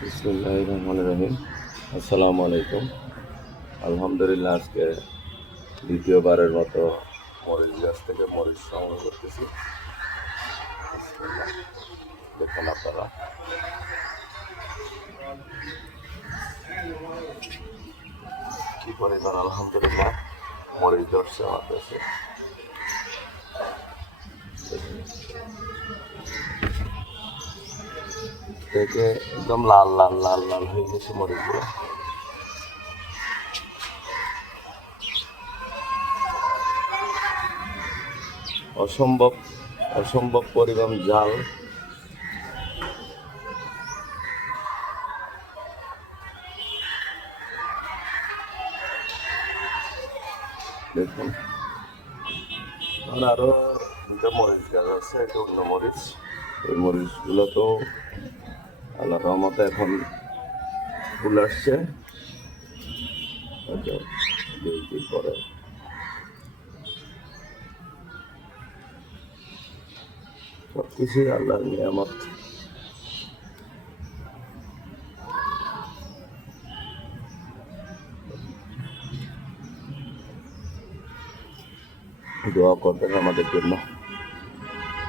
বিসমিল্লাহির রহমানির রহিম। আসসালামু আলাইকুম। আলহামদুলিল্লাহ, আজকে দ্বিতীয়বারের মতো মরিচ গাছ থেকে মরিচ সংগ্রহ করতেছি। বিসমিল্লাহ, দেখুন আপনারা কি পরিমাণ আলহামদুলিল্লাহ মরিচ ধরছে আমার কাছে। থেকে একদম লাল লাল লাল লাল হয়ে গেছে মরিচগুলো। অসম্ভব অসম্ভব পরিমাণ জাল। দেখুন, আর আরো দুটো মরিচ গাছ আছে, এটা অন্য মরিচ। ওই মরিচগুলো তো আল্লাহর রহমতে এখন ফুল আসছে, হয়তো দুই পরে। সব কিছুই আল্লাহর নিয়ামত। দোয়া করবেন আমাদের জন্য।